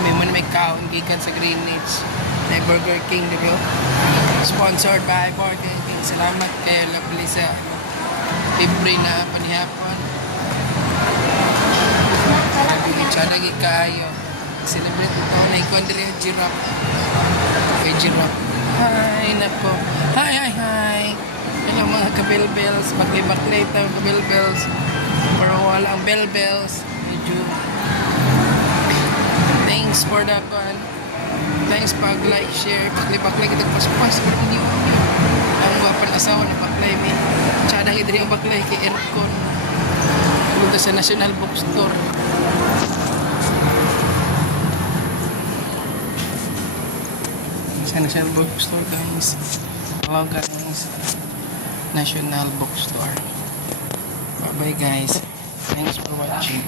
may man may kaon gikan sa Greenwich na Burger King dito. Sponsored by Burger King. Salamat kay Lovely sa libre na panihapon. Sabi lagi kayo. Celebrate ito na ikon diri giraffe. Okay, giraffe. Hi nako. Hi. Hello mga kabelbels. Baklay-baklay tayo kabelbels. Pero wala ang bell-bells. Medyo thanks for that one. Thanks pag like, share, baklay-baklay kita pas-pas. Pero hindi mo yun. Ang wapan asawa ng baklay mi. Tsada hidri ang baklay kay aircon. Punta sa National Bookstore. Sa National Bookstore guys. Hello guys. National Bookstore. Bye bye guys. Thanks for watching.